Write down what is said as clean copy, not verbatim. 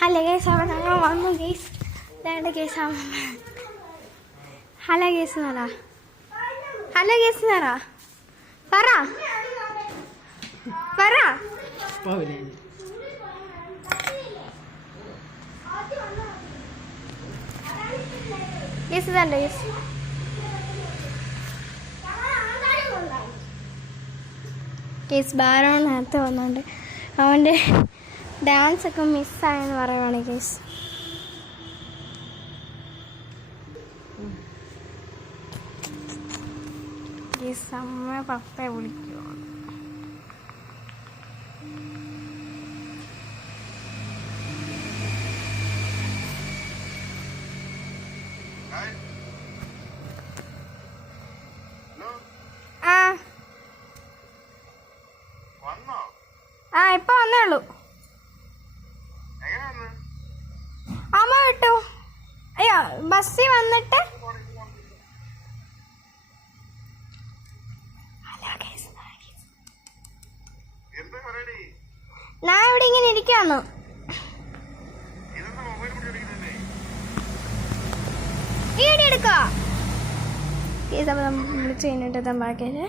Hello case, അവിടെ ഞങ്ങൾ വന്നു കേസ്. വേണ്ട കേസ്. ഹലോ കേസ് പറ. ഹലോ കേസ് പറ. പറ പറ. കേസ് ഇതല്ല കേസ്. കേസ് ബാരോണിനകത്ത് വന്നുകൊണ്ട് അവൻ്റെ ഡാൻസൊക്കെ മിസ്സായെന്ന് പറയുവാണ് കേസ്. കേസ് അമ്മ പപ്പയെ വിളിക്കുവാണ്. ഇപ്പൊ വന്നേ ഉള്ളൂ. അമ്മ വിട്ടു. അയ്യോ, ബസ്സിൽ വന്നിട്ട് ഞാൻ ഇവിടെ ഇങ്ങനെ ഇരിക്കാന്നു. വീഡിയോ എടുക്കുക. വിളിച്ചു കഴിഞ്ഞിട്ട് ബാക്കിയത്